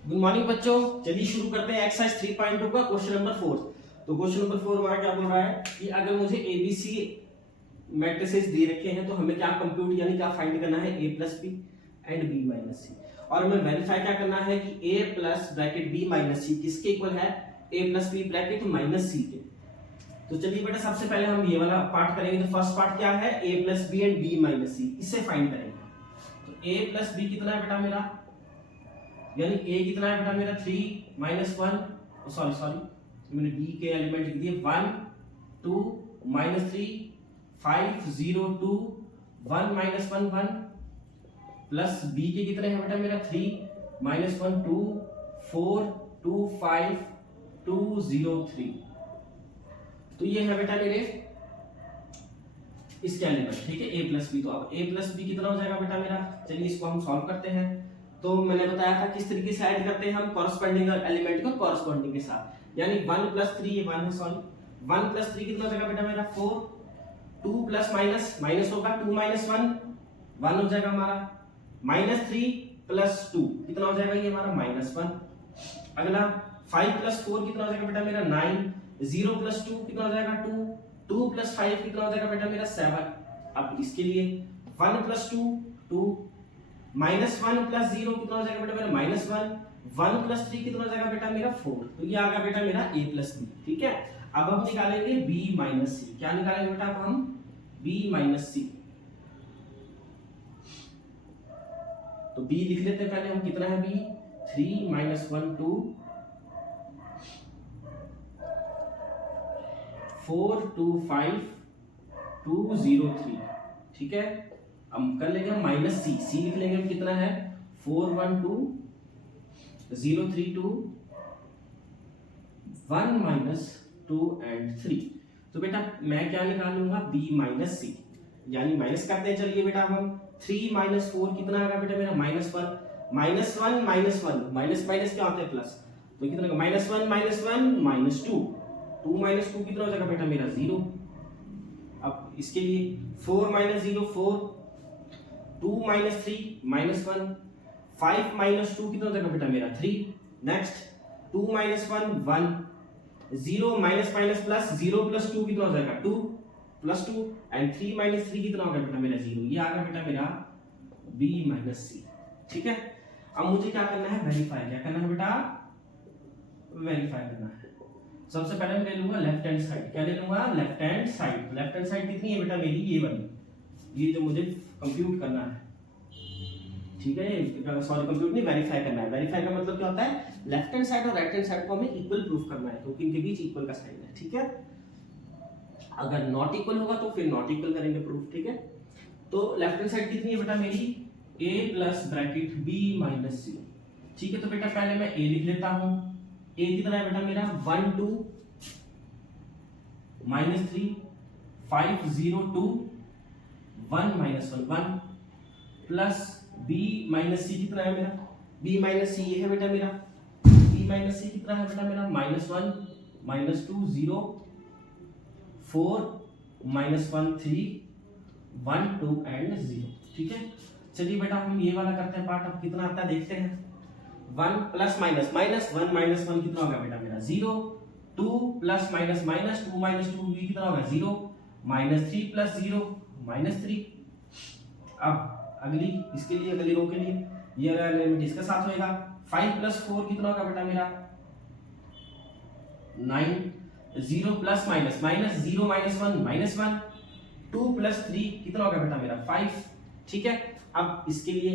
Good morning बच्चों, चलिए शुरू करते हैं एक्सरसाइज 3.2 का क्वेश्चन नंबर 4। तो क्वेश्चन नंबर 4 हमारा क्या बोल रहा है कि अगर मुझे एबीसी मैट्रिसेस दे रखे हैं तो हमें क्या कंप्यूट यानी क्या फाइंड करना है, a plus B and b minus C. और हमें वेरीफाई क्या करना है कि a plus bracket b minus C किसके इक्वल है, a plus b bracket minus C के। तो चलिए बेटा सबसे पहले हम ये वाला पार्ट करेंगे। तो फर्स्ट पार्ट क्या है, a plus B and b minus C, इसे फाइंड करेंगे। तो a प्लस बी कितना है बेटा मेरा, यानी a कितना है बेटा मेरा 3 माइनस 1, सॉरी मैंने b के एलिमेंट लिख दिए 1 2 माइनस 3 5 0 2 1 माइनस 1 1 प्लस b के कितने हैं बेटा मेरा 3 माइनस 1 2 4 2 5 2 0 3। तो ये है बेटा मेरे इसके एलिमेंट, ठीक है, a प्लस बी। तो अब a प्लस बी कितना हो जाएगा बेटा मेरा, चलिए इसको हम सॉल्व करते हैं। तो मैंने बताया था किस तरीके से ऐड करते हैं हम कॉरस्पॉन्डिंग एलिमेंट को कॉरस्पॉन्डिंग के साथ, यानी 1 प्लस 3 ये 1 है, सॉरी 1 प्लस 3 कितना हो जाएगा बेटा मेरा 4, 2 प्लस माइनस माइनस होगा 2 माइनस 1 1 हो जाएगा हमारा, माइनस 3 प्लस 2 कितना हो जाएगा ये हमारा माइनस 1। अगला 5 प्लस 4 कितना हो जाएगा बेटा मेरा 9, 0 प्लस 2 कितना हो जाएगा 2, 2 प्लस 5 कितना हो जाएगा बेटा मेरा 7। अब इसके लिए 1 प्लस 2 2, माइनस 1 प्लस 0 कितना हो जाएगा बेटा मेरा माइनस 1, 1 प्लस 3 कितना हो जाएगा बेटा मेरा 4। तो ये आ गया बेटा मेरा a प्लस बी, ठीक है। अब हम निकालेंगे b माइनस सी। क्या निकालेंगे बेटा, अब हम b माइनस सी। तो b लिख लेते हैं पहले हम, कितना है b 3 माइनस 1 2 4 2 5 2 0 3, ठीक है। हम कर लेंगे हम माइनस सी, सी लिख लेंगे हम, कितना है 4 1 2 0 3 2 1 माइनस 2 एंड 3। तो बेटा मैं क्या निकालूंगा b माइनस सी, यानी माइनस करते हैं। चलिए बेटा हम 3 माइनस 4 कितना आएगा बेटा मेरा minus 1, minus 1 minus 1 minus minus क्या होता है प्लस, तो कितना माइनस 1 माइनस 2 2 माइनस 2 कितना हो जाएगा बेटा मेरा 0। अब इसके लिए 4 माइनस 0 4, 2 माइनस 3 माइनस 1, 5 माइनस 2 कितना हो जाएगा बेटा मेरा 3। Next 2 minus 1 1, 0 minus minus plus 0 plus 2 कितना हो जाएगा 2 प्लस 2 एंड 3 माइनस 3 कितना हो गया बेटा मेरा 0। ये आ गया बेटा मेरा b माइनस सी, ठीक है। अब मुझे क्या करना है, वेरीफाई। क्या करना है बेटा, वेरीफाई करना है। सबसे पहले मैं ले लूंगा लेफ्ट हैंड साइड। क्या ले लूंगा, left hand side. Left hand side कितनी है बेटा मेरी, ये वाली, ये जो मुझे कंप्यूट करना है, ठीक है। सॉरी कंप्यूट नहीं, वेरीफाई करना है। वेरीफाई का मतलब क्या होता है, लेफ्ट हैंड साइड और राइट हैंड साइड को हमें इक्वल प्रूफ करना है, क्योंकि इनके बीच इक्वल का साइन है, ठीक है। अगर नॉट इक्वल होगा तो फिर नॉट इक्वल करेंगे प्रूफ, ठीक है। तो लेफ्ट हैंड साइड कितनी है बेटा मेरी, a plus bracket b minus C, ठीक है। तो बेटा पहले मैं a लिख लेता हूं। a कितना है बेटा मेरा 1 2 minus 3 5 0 2 1 minus 1 1 plus b minus C कितना है मेरा, b माइनस सी ये है बेटा मेरा, b माइनस सी कितना है बेटा मेरा माइनस 1 माइनस 2 0 4 माइनस 1 3 1 2 एंड 0, ठीक है। चलिए बेटा हम ये वाला करते हैं पार्ट। अब कितना आता है देखते हैं। 1 प्लस माइनस माइनस 1 माइनस 1 कितना होगा बेटा मेरा 0, 2 प्लस माइनस माइनस 2 माइनस 2 ये कितना होगा 0, माइनस 3 प्लस 0 माइनस 3। अब अगली इसके लिए, अगली रो के लिए ये एलिमेंट इसके साथ होएगा। 5 प्लस 4 कितना होगा बेटा मेरा 9, 0 plus minus minus 0 minus 1 minus 1, 2 plus 3 कितना होगा बेटा मेरा 5, ठीक है। अब इसके लिए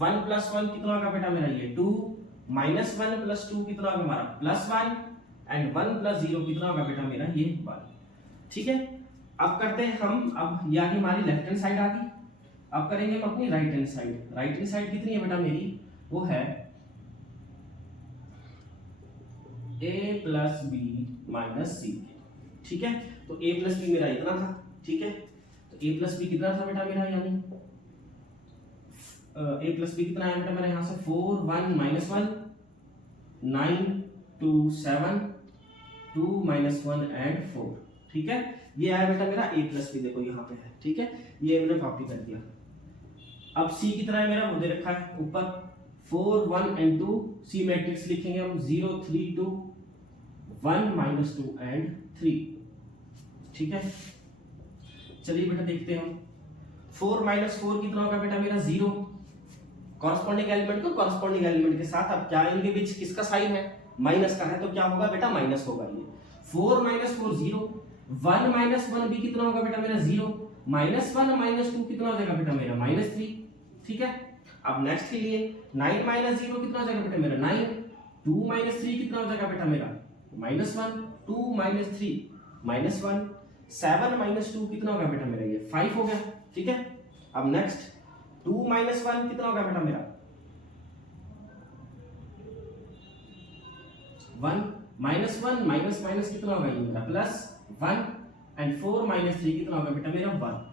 1 प्लस 1 कितना होगा बेटा मेरा ये 2, माइनस 1 प्लस 2 कितना होगा हमारा प्लस 1 एंड 1 प्लस 0 कितना होगा बेटा मेरा ये 1, ठीक है। अब करते हैं हम, अब ये आगे हमारी लेफ्ट हैंड साइड आ गई। अब करेंगे हम अपनी right hand side. Right hand side कितनी है बेटा मेरी, वो है a plus B minus C, ठीक है। तो a प्लस बी मेरा इतना था, ठीक है। तो a प्लस बी कितना था बेटा मेरा, यानी a प्लस बी कितना है बेटा मेरा यहाँ से 4 1 माइनस 1 9 2 7 2 माइनस 1 एंड 4, ठीक है। ये आया बेटा मेरा a प्लस बी, देखो यहाँ पे है, ठीक है। ये मैंने कॉपी कर दिया। अब c कितना है मेरा, वो दे रखा है ऊपर 4 1 एंड 2, सी मैट्रिक्स लिखेंगे हम 0 3 2 1 -2 एंड 3। ठीक है, चलिए बेटा देखते हैं हम। 4 - 4 कितना होगा बेटा मेरा 0। कॉरस्पॉन्डिंग एलिमेंट को कॉरस्पॉन्डिंग एलिमेंट के साथ, अब क्या इनके बीच किसका साइन है, माइनस का है, तो क्या होगा बेटा माइनस होगा। ये 4 - 4 0, 1 - 1 भी कितना होगा बेटा मेरा 0, -1 - 2 कितना हो जाएगा बेटा मेरा -3। ठीक है, अब नेक्स्ट के लिए 9 - 0 कितना हो जाएगा बेटा मेरा 9, 2 - 3 कितना हो जाएगा बेटा मेरा -1, 2 - 3 -1, 7 - 2 कितना होगा बेटा मेरा ये 5 हो गया। ठीक है, अब नेक्स्ट 2 - 1 कितना होगा बेटा मेरा 1, -1 माइनस कितना होगा ये मेरा +1 एंड 4 - 3 कितना होगा बेटा मेरा 1।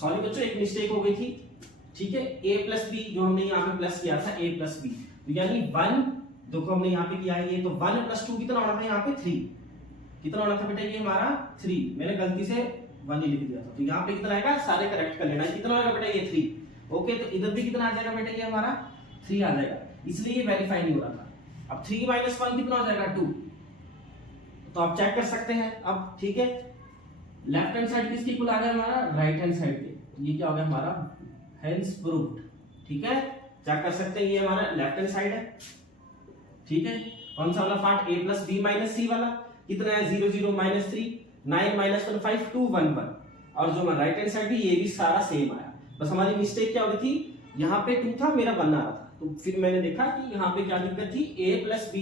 सॉरी बच्चों, एक मिस्टेक हो गई थी। ठीक है, a + b जो हमने यहाँ पे प्लस किया था a + b, तो यानी 1 देखो हमने यहाँ पे किया है ये, तो 1 + 2 कितना होना था यहाँ पे 3, कितना होना था बेटा ये हमारा 3, मैंने गलती से 1 ही लिख दिया था, तो यहाँ पे कितना आएगा सारे करेक्ट कर लेना, कितना होगा बेटा ये 3। ओके, तो इधर भी कितना आ जाएगा बेटा ये हमारा 3 आ जाएगा, इसलिए ये वेरीफाई नहीं हो रहा था। अब 3 - 1 कितना हो जाएगा 2, तो आप चेक कर सकते हैं अब। ठीक है, लेफ्ट हैंड साइड किसकी इक्वल आ गया हमारा राइट हैंड साइड के, ये क्या हो गया हमारा हेंस प्रूव्ड। ठीक है, चेक कर सकते हैं ये हमारा लेफ्ट हैंड साइड है। ठीक है, कौन सा वाला पार्ट a + b - c वाला, कितना है 0 0 -3, 9 - 1 5 2 1 1, और जो राइट हैंड साइड भी ये भी सारा सेम आया। बस हमारी मिस्टेक क्या हो रही थी, यहाँ पे 2 था मेरा 1 आ रहा था, तो फिर मैंने देखा कि यहाँ पे क्या दिक्कत थी, a + b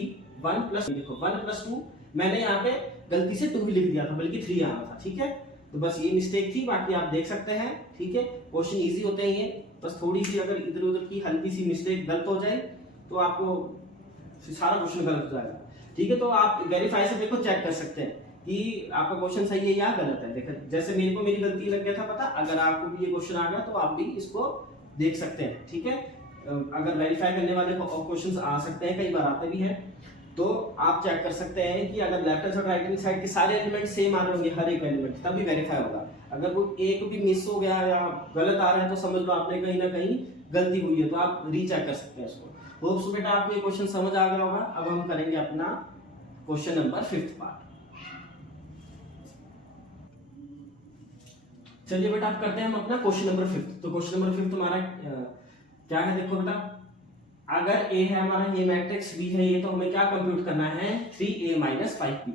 1 + देखो 1 + 2 मैंने यहाँ पे गलती से 2 ही लिख दिया था, बल्कि 3 आ रहा था। ठीक है, तो बस ये मिस्टेक थी, बाकी आप देख सकते हैं। ठीक है, क्वेश्चन इजी होते हैं ये, बस थोड़ी सी अगर इधर उधर की हल्की सी मिस्टेक गलत हो जाए तो आपको सारा क्वेश्चन गलत हो जाएगा। ठीक है, तो आप वेरीफाई से देखो चेक कर सकते हैं कि आपका क्वेश्चन सही है या गलत है। देखो जैसे मेरे को मेरी गलती लग गया था पता, अगर आपको भी ये क्वेश्चन आ गया तो आप भी इसको देख सकते हैं। ठीक है, अगर वेरीफाई करने वाले क्वेश्चन आ सकते हैं, कई बार आते भी हैं, तो आप चेक कर सकते हैं कि अगर left hand side right hand side के सारे एलिमेंट सेम आ रहे होंगे, हर एक एलिमेंट, तभी वेरीफाई होगा। अगर वो एक भी मिस हो गया या गलत आ रहा है तो समझ लो आपने कहीं ना कहीं गलती हुई है, तो आप रीचेक कर सकते हैं इसको। होप्स बेटा आपको ये क्वेश्चन समझ आ गया होगा। अब हम करेंगे अपना क्वेश्चन नंबर 5th पार्ट। चलिए बेटा आप करते हैं हम अपना क्वेश्चन नंबर 5th। तो क्वेश्चन नंबर 5th हमारा क्या है, देखो बेटा, अगर a है हमारा, ये मैट्रिक्स b है ये, तो हमें क्या कंप्यूट करना है 3a - 5b।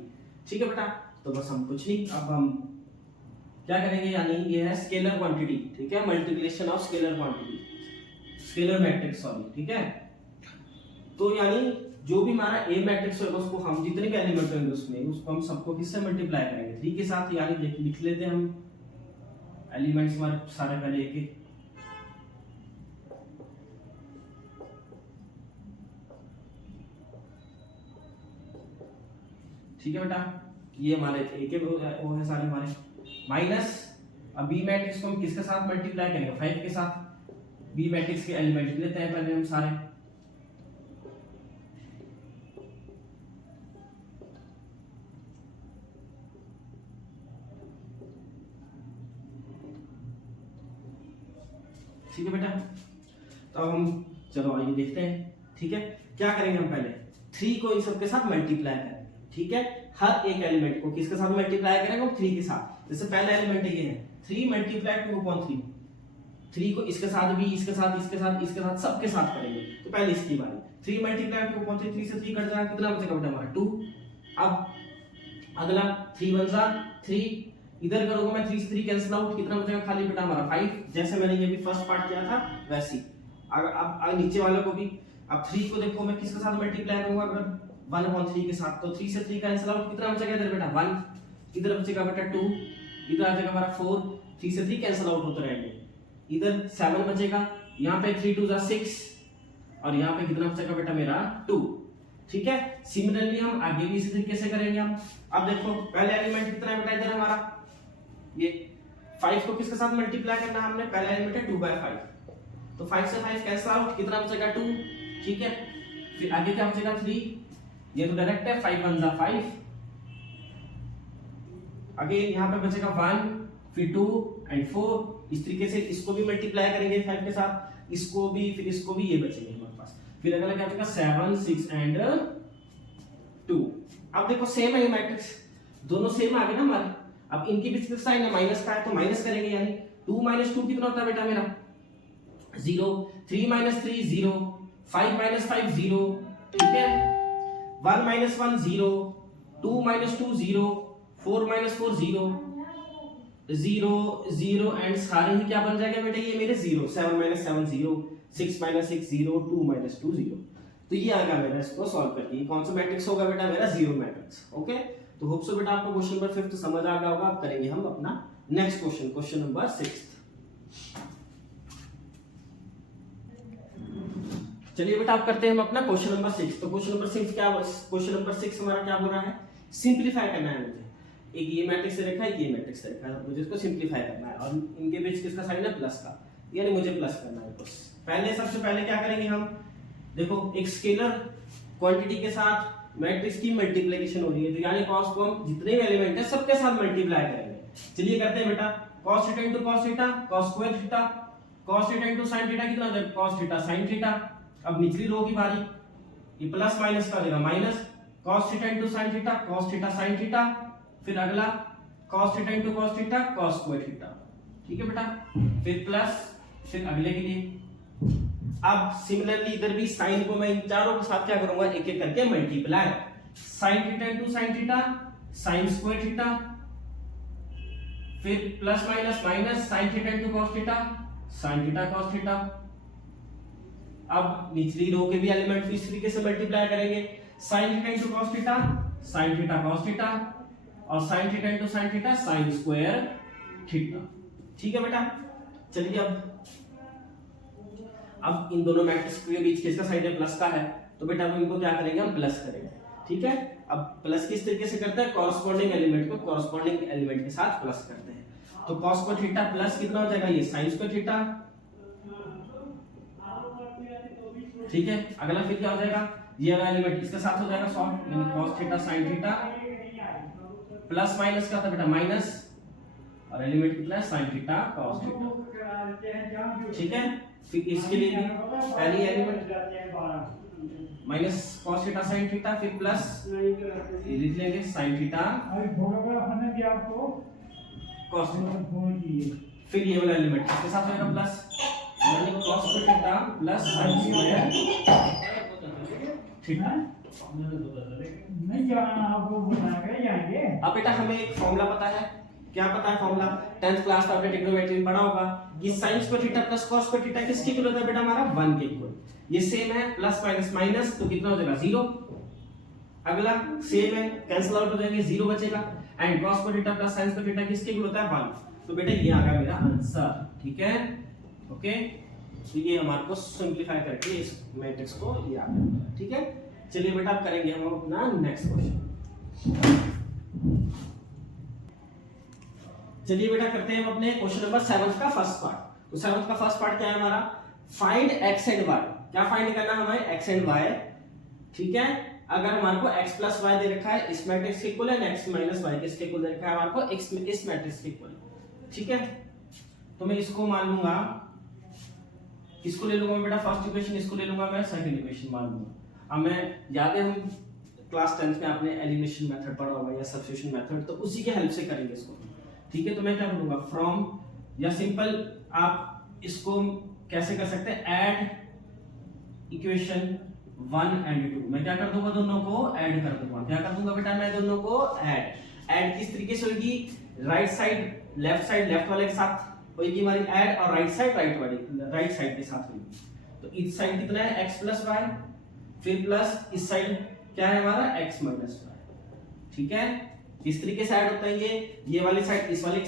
ठीक है बेटा, तो बस हम कुछ नहीं, अब हम क्या करेंगे, यानी ये है स्केलर क्वांटिटी। ठीक है, multiplication of scalar quantity, scalar matrix sorry. ठीक है, तो यानी जो भी हमारा a मैट्रिक्स होगा उसको हम जितने भी एलिमेंट होंगे उसमें, उसको हम सबको किससे मल्टीप्लाई करेंगे 3 के साथ। यानी लिख लेते हैं हम एलिमेंट्स हमारे सारे पहले एक एक। ठीक है बेटा, ये हमारे एक एक वो है सारे हमारे माइनस। अब बी मैट्रिक्स को हम किसके साथ मल्टीप्लाई करेंगे 5 के साथ। बी मैट्रिक्स के एलिमेंट लिख लेते हैं पहले हम सारे। ठीक है बेटा, तो हम चलो आइए देखते हैं। ठीक है, क्या करेंगे हम पहले 3 को इन सब के साथ मल्टीप्लाई करेंगे। ठीक है, हर एक एलिमेंट को किसके साथ मल्टीप्लाई करेंगे 3 के साथ। जैसे पहला एलिमेंट ये है 3 × 2/3, 3 को इसके साथ भी, इसके साथ, इसके साथ, इसके साथ, सबके साथ करेंगे। तो पहले इसकी बारी 3 × 2/3, 3 से 3 कट जाएगा, कितना बचेगा बेटा हमारा 2। अब अगला 3 × 1 3, इधर करोगे मैं 3 से 3 कैंसिल आउट, कितना बचेगा खाली बेटा हमारा 5। जैसे मैंने ये भी फर्स्ट पार्ट किया था वैसे ही अब नीचे वाले को भी। अब 3 को देखो मैं किसके साथ मल्टीप्लाई करूंगा, अगर 1/3 के साथ, तो 3 से 3 कैंसिल आउट, कितना बचेगा इधर बेटा 1, इधर बचेगा बेटा 2, इधर आ जाएगा हमारा 4, 3 से 3 कैंसिल आउट होते रहेंगे, इधर 7 बचेगा, यहाँ पे 3 × 2 = 6, और यहाँ पे कितना बचेगा बेटा मेरा 2। ठीक है। सिमिलरली हम आगे भी इसी तरीके से करेंगे हम। अब देखो पहले एलिमेंट कितना है बेटा इधर हमारा, ये 5 को किसके साथ मल्टीप्लाई करना है हमने, पहला एलिमेंट है 2/5, तो 5 से 5 कैंसिल आउट, कितना बचेगा 2, ठीक है। फिर आगे क्या बचेगा 3, ये तो डायरेक्ट है 5 1 जा 5, आगे यहाँ पे बचेगा 1, फिर 2 एंड 4, इस तरीके से इसको भी मल्टीप्लाई करेंगे 5 के साथ, इसको भी, फिर इसको भी, ये बचेंगे हमारे पास। फिर अगला क्या बचेगा 7 6 एंड 2। अब देखो सेम है मैट्रिक्स, दोनों सेम आ गए ना हमारे। अब इनके बीच का साइन है माइनस का है, तो माइनस करेंगे, यानी 2 - 2 कितना होता है बेटा मेरा 0, 3 - 3 0, 5 - 5 0, ठीक है। 1 - 1 0, 2 - 2 0, 4 - 4 0, 0 0 एंड सारे ही क्या बन जाएगा बेटा ये मेरे 0, 7 - 7 0, 6 - 6 0, 2 - 2 0। तो ये आएगा मेरा इसको सॉल्व करके, कौन सा मैट्रिक्स होगा बेटा मेरा, जीरो मैट्रिक्स। ओके, तो होप सो बेटा आपको क्वेश्चन नंबर 5 समझ आ गया होगा। अब करेंगे हम अपना नेक्स्ट क्वेश्चन, क्वेश्चन नंबर 6। चलिए बेटा आप करते हैं हम अपना क्वेश्चन नंबर 6। तो क्वेश्चन नंबर 6 क्या, क्वेश्चन नंबर 6 हमारा क्या हो रहा है, सिंपलीफाई करना है मुझे। एक ये मैट्रिक्स से रखा है, ये मैट्रिक्स से रखा है, मुझे इसको सिंपलीफाई करना है, और इनके बीच किसका साइन है, प्लस का, यानी मुझे प्लस करना है बस। पहले सबसे पहले क्या करेंगे हम, देखो एक स्केलर क्वांटिटी के साथ मैट्रिक्स की मल्टीप्लिकेशन हो रही है, तो यानी cos को हम जितने भी एलिमेंट है सबके साथ मल्टीप्लाई करेंगे। चलिए करते हैं बेटा, cos theta into cos theta, cos square theta, cos theta into sin theta कितना हो जाएगा, cos थीटा sin थीटा। अब निचली रो की बारी, ये प्लस माइनस का हो जाएगा minus, cos theta into sin theta, cos theta sin theta, फिर अगला cos theta into cos theta, cos square theta, ठीक है बेटा, फिर प्लस, फिर अगले के लिए। अब सिमिलरली इधर भी साइन को मैं इन चारों के साथ क्या करूंगा, एक एक करके multiply, sin theta into sin theta, sin square theta, फिर plus minus minus, sin theta into cos theta, sin theta cos theta. अब निचली रो के भी एलिमेंट इस तरीके से मल्टीप्लाई करेंगे, sin theta into cos theta, sin theta cos theta, और sin theta into sin theta, sin square theta, ठीक है बेटा। चलिए अब इन दोनों मैट्रिक्स के बीच किसका साइन है, प्लस का है, तो बेटा अब इनको क्या करेंगे, हम प्लस करेंगे, ठीक है। अब प्लस किस तरीके से करते हैं, कॉरस्पॉन्डिंग एलिमेंट को कॉरस्पॉन्डिंग एलिमेंट के साथ प्लस करते हैं। तो cos स्क्वायर थीटा प्लस कितना हो जाएगा, ये sin स्क्वायर थीटा, ठीक है। अगला फिर क्या हो जाएगा, ये वाला एलिमेंट इसके साथ हो जाएगा सॉल्व, यानी cos theta sin theta, plus minus क्या था बेटा माइनस, और एलिमेंट कितना है sin थीटा cos थीटा, ठीक है। फिर इसके लिए भी पहली element minus cos theta sin theta, फिर प्लस ये लिख लेंगे sin थीटा cos थीटा, फिर ये वाला एलिमेंट इसके साथ होगा प्लस, यानी cos theta plus sin square theta. नहीं जाना आपको बता के जाएंगे। अब बेटा हमें एक फॉर्मूला पता है, क्या पता है फॉर्मूला, 10th क्लास का आपने ट्रिग्नोमेट्री में पढ़ा होगा, ये sin square theta plus cos square theta किसके इक्वल होता है बेटा, हमारा 1 के इक्वल। ये सेम है, प्लस माइनस माइनस, तो कितना हो जाएगा 0। अगला सेम है, कैंसिल आउट हो जाएंगे, 0 बचेगा, and cos square theta plus sin square theta किसके इक्वल होता है 1। तो बेटा ये आ गया मेरा आंसर, ठीक है। ओके, तो ये हमारे को सिंपलीफाई करके इस मैट्रिक्स को ये आ गया, ठीक है। चलिए बेटा अब करेंगे हम अपना नेक्स्ट क्वेश्चन। चलिए बेटा करते हैं हम अपने क्वेश्चन नंबर 7 का फर्स्ट पार्ट। तो 7 का फर्स्ट पार्ट क्या है हमारा, फाइंड x एंड y। क्या फाइंड करना है हमें, x एंड y, ठीक है। अगर हमारे को x प्लस y दे रखा है इस मैट्रिक्स के इक्वल है, x माइनस y किसके इक्वल दे रखा है हमारे को, x इस मैट्रिक्स के इक्वल, ठीक है। तो मैं इसको मान लूंगा, इसको ले लूंगा बेटा फर्स्ट इक्वेशन, इसको ले लूंगा मैं सेकंड इक्वेशन मान लूंगा। अब मैं याद है हम क्लास 10th में आपने एलिमिनेशन मेथड पढ़ा होगा या सब्स्टिट्यूशन मेथड, तो उसी के हेल्प से करेंगे इसको, ठीक है। तो मैं क्या करूंगा, फ्रॉम, या सिंपल आप इसको कैसे कर सकते हैं, ऐड इक्वेशन 1 एंड 2। मैं क्या कर दूंगा, दोनों को ऐड कर दूंगा। क्या कर दूंगा बेटा, मैं दोनों को ऐड किस तरीके से होगी, राइट साइड लेफ्ट वाले के साथ होगी हमारी ऐड, और राइट साइड राइट साइड के साथ होगी। तो इस साइड कितना है x प्लस y, फिर प्लस इस साइड क्या है हमारा x माइनस y, ठीक है। इस तरीके से ऐड होता है, ये वाली साइड इस वाली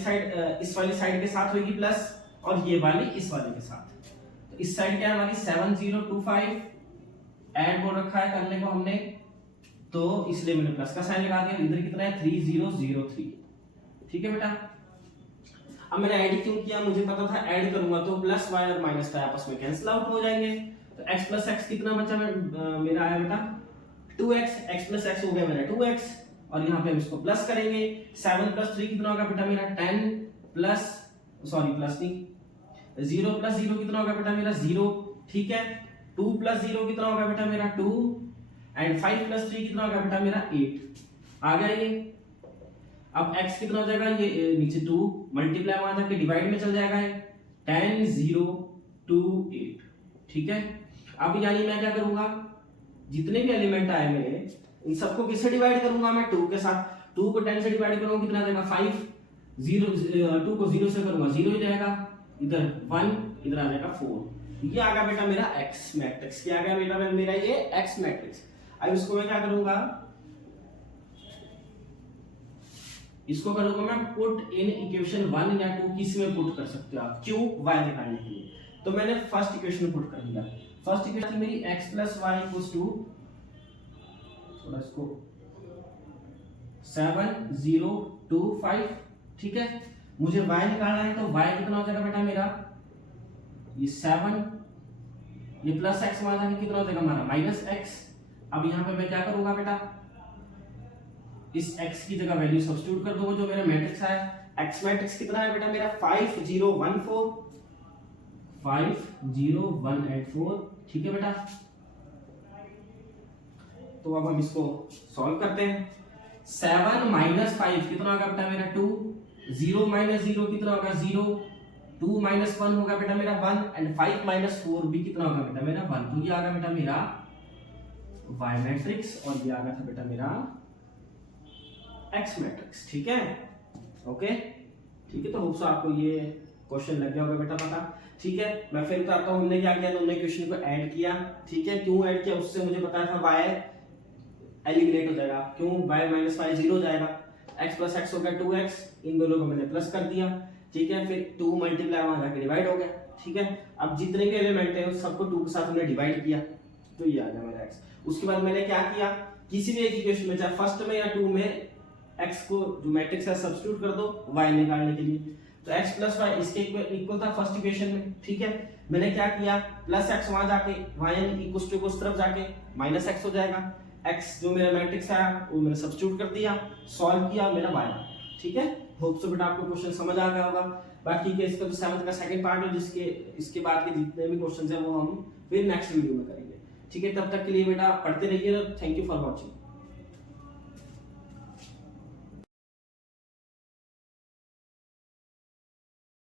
साइड के साथ होगी प्लस, और ये वाली इस वाले के साथ। तो इस साइड क्या है हमारी 7025 ऐड बोल रखा है करने को हमने, तो इसलिए मैंने प्लस का साइन लगा दिया। इधर कितना है 3003, ठीक है बेटा। अब मैंने ऐड क्यों किया, मुझे पता था ऐड करूंगा तो प्लस वाई और माइनस वाई आपस में कैंसिल आउट हो जाएंगे। तो x प्लस एक्स कितना बचा मेरा आया बेटा 2x, x प्लस एक्स हो गया मेरा 2x, और यहाँ पे हम इसको प्लस करेंगे। 7 प्लस 3 कितना होगा बेटा मेरा 10 प्लस, सॉरी प्लस नहीं, 0 प्लस 0 कितना होगा बेटा मेरा 0, ठीक है। 2 प्लस 0 कितना होगा बेटा मेरा 2, एंड 5 प्लस 3 कितना होगा बेटा मेरा 8। आ गया ये। अब x कितना हो जाएगा, ये नीचे 2 मल्टीप्लाई वहां जाके डिवाइड में चल जाएगा, 10 0 2 8, ठीक है। अब यानी मैं क्या करूंगा, जितने भी एलिमेंट आए मेरे इन सबको किससे डिवाइड करूंगा मैं 2 के साथ। 2 को 10 से डिवाइड करूंगा कितना आ जाएगा 5, 2 को 0 से करूंगा 0 ही जाएगा, इधर 1 इधर आ जाएगा 4। ये आ गया बेटा मेरा x मैट्रिक्स। क्या आ गया बेटा मेरा ये x मैट्रिक्स। अब इसको मैं क्या करूंगा, इसको करूंगा मैं पुट इन इक्वेशन 1 या 2, किसी में पुट कर सकते हो आप, क्यों, y निकालने के लिए। तो मैंने फर्स्ट इक्वेशन पुट कर दिया। फर्स्ट इक्वेशन मेरी x plus y equals to, थोड़ा इसको 7 0 2 5, ठीक है। मुझे y निकालना है तो y कितना हो जाएगा बेटा मेरा, ये 7, ये प्लस x वहां जाके कितना हो जाएगा हमारा माइनस x। अब यहाँ पे मैं क्या करूंगा बेटा, इस x की जगह वैल्यू सब्स्टिट्यूट कर दूंगा जो मेरा मैट्रिक्स है। x मैट्रिक्स कितना है बेटा मेरा 5 0 1 4, 5 0 1 and 4, ठीक है बेटा। तो अब हम इसको सॉल्व करते हैं। 7 माइनस 5 कितना होगा बेटा मेरा 2, 0 माइनस 0 कितना होगा 0, 2 माइनस 1 होगा बेटा मेरा 1, एंड 5 माइनस 4 भी कितना होगा बेटा मेरा 1। तो ये आ गया बेटा मेरा y मैट्रिक्स, और ये आ गया था बेटा मेरा x मैट्रिक्स, ठीक है। ओके ठीक है, तो होप्स आपको ये क्वेश्चन लग गया होगा बेटा पता, ठीक है। मैं फिर बताता हूँ हमने क्या किया, तो हमने क्वेश्चन को ऐड किया, ठीक है। क्यों ऐड किया, उससे मुझे पता था y एलिमिनेट हो जाएगा, क्यों y माइनस 5 0 हो जाएगा, x प्लस x हो गया 2x, इन दोनों को मैंने प्लस कर दिया, ठीक है। फिर 2 मल्टीप्लाई वहां जाके डिवाइड हो गया, ठीक है। अब जितने भी एलिमेंट है उस सबको 2 के साथ हमने डिवाइड किया, तो ये आ गया मेरा x। उसके बाद मैंने क्या किया, किसी भी एक इक्वेशन में चाहे फर्स्ट में या 2 में x को जो मैट्रिक्स है सब्स्टिट्यूट कर दो y निकालने के लिए। तो x प्लस वाई इसके इक्वल था फर्स्ट इक्वेशन में, ठीक है। मैंने क्या किया, प्लस x वहां जाके y यानी इक्वल टू उस तरफ जाके माइनस x हो जाएगा। x जो मेरा मैट्रिक्स है वो मैंने सब्स्टिट्यूट कर दिया, सॉल्व किया, मेरा y, ठीक है। होप सो बेटा आपको क्वेश्चन समझ आ गया होगा। बाकी के इसका तो 7th का सेकंड पार्ट है, जिसके इसके बाद के जितने भी क्वेश्चंस हैं वो हम फिर नेक्स्ट वीडियो में करेंगे, ठीक है। तब तक के लिए बेटा पढ़ते रहिए। Thank you for watching.